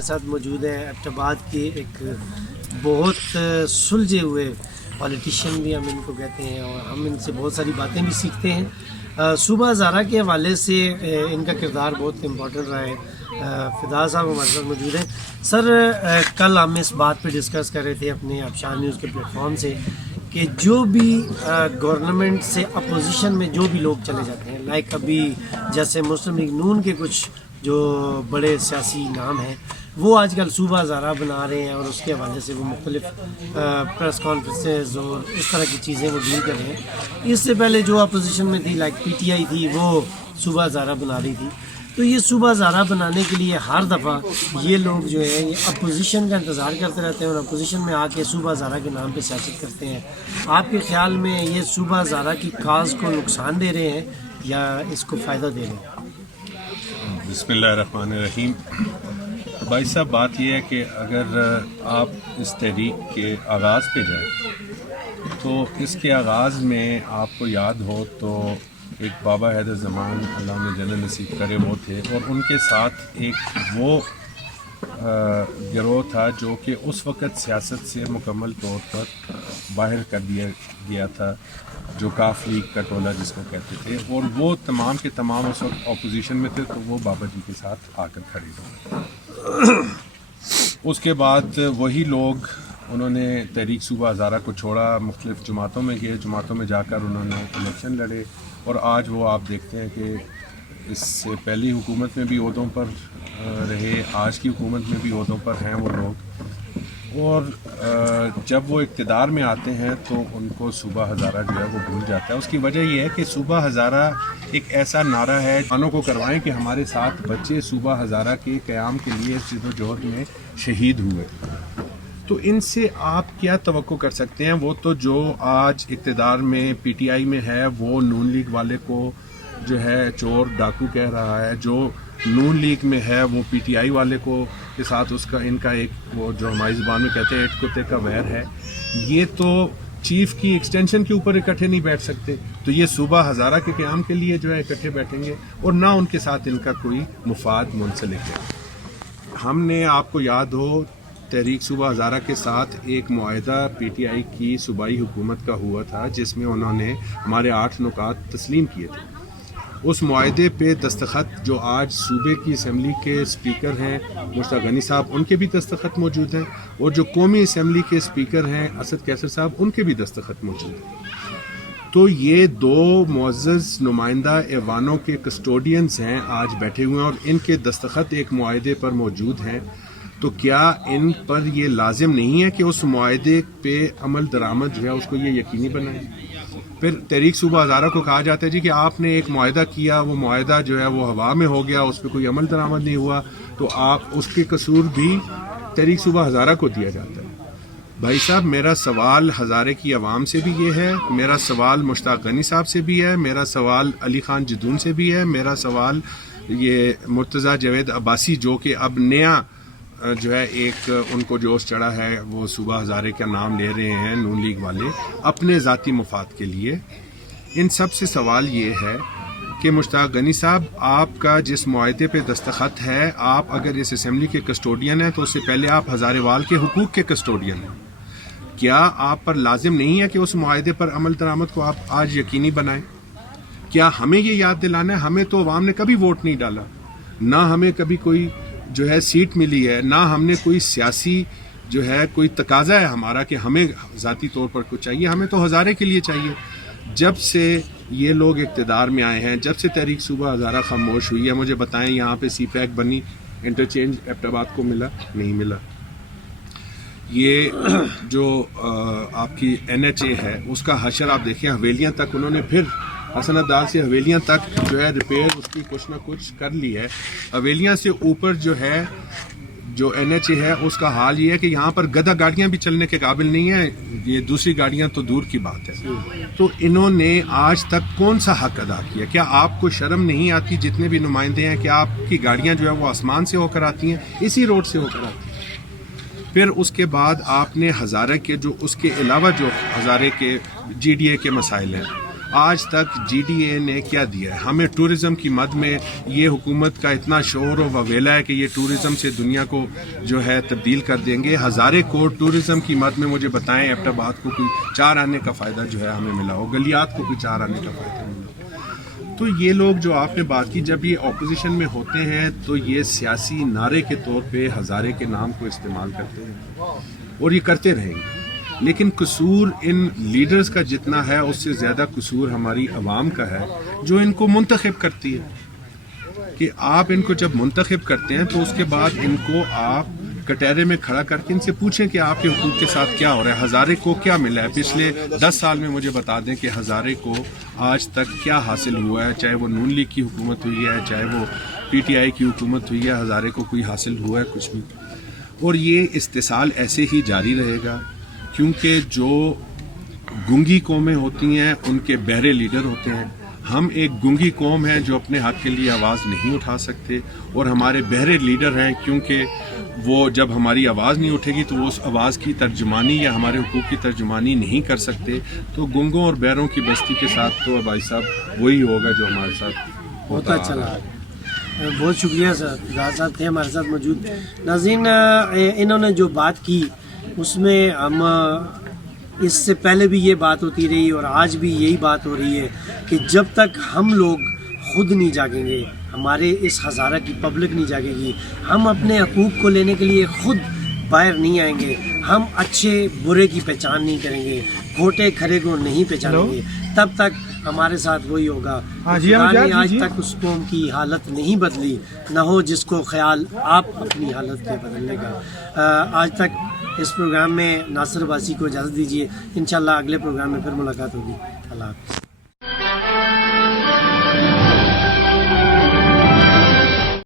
میرے ساتھ موجود ہیں ایبٹ آباد کے ایک بہت سلجھے ہوئے پولیٹیشین بھی ہم ان کو کہتے ہیں، اور ہم ان سے بہت ساری باتیں بھی سیکھتے ہیں۔ صوبہ ہزارہ کے حوالے سے ان کا کردار بہت امپورٹنٹ رہا ہے۔ فدا صاحب ہمارے ساتھ موجود ہیں۔ سر، کل ہم اس بات پہ ڈسکس کر رہے تھے اپنے آبشار نیوز کے پلیٹ فارم سے کہ جو بھی گورنمنٹ سے اپوزیشن میں جو بھی لوگ چلے جاتے ہیں، لائک ابھی جیسے مسلم لیگ نون کے کچھ جو بڑے سیاسی نام ہیں، وہ آج کل صوبہ ہزارہ بنا رہے ہیں، اور اس کے حوالے سے وہ مختلف پریس کانفرنسز اور اس طرح کی چیزیں وہ ڈیل کر رہے ہیں۔ اس سے پہلے جو اپوزیشن میں تھی لائک پی ٹی آئی تھی، وہ صوبہ ہزارہ بنا رہی تھی۔ تو یہ صوبہ ہزارہ بنانے کے لیے ہر دفعہ یہ لوگ جو ہے یہ اپوزیشن کا انتظار کرتے رہتے ہیں، اور اپوزیشن میں آ کے صوبہ ہزارہ کے نام پہ سیاست کرتے ہیں۔ آپ کے خیال میں یہ صوبہ ہزارہ کی کاز کو نقصان دے رہے ہیں یا اس کو فائدہ دے رہے ہیں؟ بسم اللہ الرحمن الرحیم۔ بھائی صاحب، بات یہ ہے کہ اگر آپ اس تحریک کے آغاز پہ جائیں تو اس کے آغاز میں آپ کو یاد ہو تو ایک بابا حیدر زمان، اللہ نے جنت نصیب کرے، وہ تھے، اور ان کے ساتھ ایک وہ گروہ تھا جو کہ اس وقت سیاست سے مکمل طور پر باہر کر دیا گیا تھا، جو کاف لیگ کا ٹولہ جس کو کہتے تھے، اور وہ تمام کے تمام اس وقت اپوزیشن میں تھے، تو وہ بابا جی کے ساتھ آ کر کھڑے ہوئے۔ اس کے بعد وہی لوگ انہوں نے تحریک صوبہ ہزارہ کو چھوڑا، مختلف جماعتوں میں گئے، جماعتوں میں جا کر انہوں نے الیکشن لڑے، اور آج وہ آپ دیکھتے ہیں کہ اس سے پہلی حکومت میں بھی عہدوں پر رہے، آج کی حکومت میں بھی عہدوں پر ہیں وہ لوگ، اور جب وہ اقتدار میں آتے ہیں تو ان کو صوبہ ہزارہ جو ہے وہ بھول جاتا ہے۔ اس کی وجہ یہ ہے کہ صوبہ ہزارہ ایک ایسا نعرہ ہے، جوانوں کو کروائیں کہ ہمارے ساتھ بچے صوبہ ہزارہ کے قیام کے لیے جد و جہد میں شہید ہوئے۔ تو ان سے آپ کیا توقع کر سکتے ہیں؟ وہ تو جو آج اقتدار میں پی ٹی آئی میں ہے وہ نون لیگ والے کو جو ہے چور ڈاکو کہہ رہا ہے، جو نون لیگ میں ہے وہ پی ٹی آئی والے کو کے ساتھ اس کا ان کا ایک وہ جو ہماری زبان میں کہتے ہیں ایٹ کتے کا ویر ہے۔ یہ تو چیف کی ایکسٹینشن کے اوپر اکٹھے نہیں بیٹھ سکتے، تو یہ صوبہ ہزارہ کے قیام کے لیے جو ہے اکٹھے بیٹھیں گے، اور نہ ان کے ساتھ ان کا کوئی مفاد منسلک ہے۔ ہم نے، آپ کو یاد ہو، تحریک صوبہ ہزارہ کے ساتھ ایک معاہدہ پی ٹی آئی کی صوبائی حکومت کا ہوا تھا، جس میں انہوں نے ہمارے 8 نکات تسلیم کیے تھے۔ اس معاہدے پہ دستخط جو آج صوبے کی اسمبلی کے اسپیکر ہیں مشتاق غنی صاحب، ان کے بھی دستخط موجود ہیں، اور جو قومی اسمبلی کے اسپیکر ہیں اسد کیسر صاحب، ان کے بھی دستخط موجود ہیں۔ تو یہ 2 معزز نمائندہ ایوانوں کے کسٹوڈینز ہیں، آج بیٹھے ہوئے ہیں، اور ان کے دستخط ایک معاہدے پر موجود ہیں۔ تو کیا ان پر یہ لازم نہیں ہے کہ اس معاہدے پہ عمل درآمد جو ہے اس کو یہ یقینی بنائیں؟ پھر تحریک صوبہ ہزارہ کو کہا جاتا ہے جی کہ آپ نے ایک معاہدہ کیا، وہ معاہدہ جو ہے وہ ہوا میں ہو گیا، اس پہ کوئی عمل درآمد نہیں ہوا، تو آپ اس کے قصور بھی تحریک صوبہ ہزارہ کو دیا جاتا ہے۔ بھائی صاحب، میرا سوال ہزارے کی عوام سے بھی یہ ہے، میرا سوال مشتاق غنی صاحب سے بھی ہے، میرا سوال علی خان جدون سے بھی ہے، میرا سوال یہ مرتضیٰ جاوید عباسی جو کہ اب نیا جو ہے ایک ان کو جوش چڑھا ہے، وہ صوبہ ہزارے کا نام لے رہے ہیں نون لیگ والے اپنے ذاتی مفاد کے لیے۔ ان سب سے سوال یہ ہے کہ مشتاق غنی صاحب، آپ کا جس معاہدے پہ دستخط ہے، آپ اگر اس اسمبلی کے کسٹوڈین ہیں تو اس سے پہلے آپ ہزارے وال کے حقوق کے کسٹوڈین ہیں۔ کیا آپ پر لازم نہیں ہے کہ اس معاہدے پر عمل درآمد کو آپ آج یقینی بنائیں؟ کیا ہمیں یہ یاد دلانا ہے؟ ہمیں تو عوام نے کبھی ووٹ نہیں ڈالا، نہ ہمیں کبھی کوئی جو ہے سیٹ ملی ہے، نہ ہم نے کوئی سیاسی جو ہے کوئی تقاضا ہے ہمارا کہ ہمیں ذاتی طور پر کچھ چاہیے، ہمیں تو ہزارے کے لیے چاہیے۔ جب سے یہ لوگ اقتدار میں آئے ہیں، جب سے تحریک صوبہ ہزارہ خاموش ہوئی ہے، مجھے بتائیں یہاں پہ سی پیک بنی، انٹرچینج ایبٹ آباد کو ملا؟ نہیں ملا۔ یہ جو آپ کی این ایچ اے ہے اس کا حشر آپ دیکھیں، حویلیاں تک انہوں نے پھر حسن عبدال سے حویلیاں تک جو ہے ریپیئر اس کی کچھ نہ کچھ کر لی ہے۔ حویلیاں سے اوپر جو ہے جو این ایچ اے ہے اس کا حال یہ ہے کہ یہاں پر گدھا گاڑیاں بھی چلنے کے قابل نہیں ہیں، یہ دوسری گاڑیاں تو دور کی بات ہے۔ تو انہوں نے آج تک کون سا حق ادا کیا؟ کیا آپ کو شرم نہیں آتی جتنے بھی نمائندے ہیں کہ آپ کی گاڑیاں جو ہے وہ آسمان سے ہو کر آتی ہیں، اسی روڈ سے ہو کر آتی ہیں؟ پھر اس کے بعد آپ نے ہزارے کے جو اس کے علاوہ جو ہزارے کے جی ڈی اے کے مسائل ہیں، آج تک جی ڈی اے نے کیا دیا ہے ہمیں؟ ٹورزم کی مد میں یہ حکومت کا اتنا شور و وویلا ہے کہ یہ ٹورزم سے دنیا کو جو ہے تبدیل کر دیں گے. ہزارے کوٹ ٹورزم کی مد میں مجھے بتائیں ایبٹ آباد کو کوئی 4 آنے کا فائدہ جو ہے ہمیں ملا ہو, گلیات کو کوئی 4 آنے کا فائدہ ملا ہو. تو یہ لوگ جو آپ نے بات کی, جب یہ اپوزیشن میں ہوتے ہیں تو یہ سیاسی نعرے کے طور پہ ہزارے کے نام کو استعمال کرتے ہیں اور یہ کرتے رہیں گے. لیکن قصور ان لیڈرز کا جتنا ہے اس سے زیادہ قصور ہماری عوام کا ہے جو ان کو منتخب کرتی ہے. کہ آپ ان کو جب منتخب کرتے ہیں تو اس کے بعد ان کو آپ کٹہرے میں کھڑا کر کے ان سے پوچھیں کہ آپ کے حقوق کے ساتھ کیا ہو رہا ہے, ہزارے کو کیا ملا ہے. پچھلے 10 سال میں مجھے بتا دیں کہ ہزارے کو آج تک کیا حاصل ہوا ہے, چاہے وہ نون لیگ کی حکومت ہوئی ہے, چاہے وہ پی ٹی آئی کی حکومت ہوئی ہے, ہزارے کو کوئی حاصل ہوا ہے کچھ بھی. اور یہ استحصال ایسے ہی جاری رہے گا کیونکہ جو گنگی قومیں ہوتی ہیں ان کے بہرے لیڈر ہوتے ہیں. ہم ایک گنگی قوم ہے جو اپنے حق کے لیے آواز نہیں اٹھا سکتے اور ہمارے بہرے لیڈر ہیں کیونکہ وہ جب ہماری آواز نہیں اٹھے گی تو وہ اس آواز کی ترجمانی یا ہمارے حقوق کی ترجمانی نہیں کر سکتے. تو گنگوں اور بہروں کی بستی کے ساتھ تو بھائی صاحب وہی ہوگا جو ہمارے ساتھ ہوتا چلا. بہت شکریہ سر, راز صاحب تھے ہمارے ساتھ موجود. ناظرین, انہوں نے جو بات کی اس میں ہم اس سے پہلے بھی یہ بات ہوتی رہی اور آج بھی یہی بات ہو رہی ہے کہ جب تک ہم لوگ خود نہیں جاگیں گے, ہمارے اس ہزارہ کی پبلک نہیں جاگے گی, ہم اپنے حقوق کو لینے کے لیے خود باہر نہیں آئیں گے, ہم اچھے برے کی پہچان نہیں کریں گے, کھوٹے کھرے کو نہیں پہچانیں گے, تب تک ہمارے ساتھ وہی ہوگا. خدا نے آج تک اس قوم کی حالت نہیں بدلی, نہ ہو جس کو خیال آپ اپنی حالت کے بدلنے کا. آج تک اس پروگرام میں ناصر عباسی کو اجازت دیجیے. انشاءاللہ اگلے پروگرام میں پھر ملاقات ہوگی. اللہ حافظ.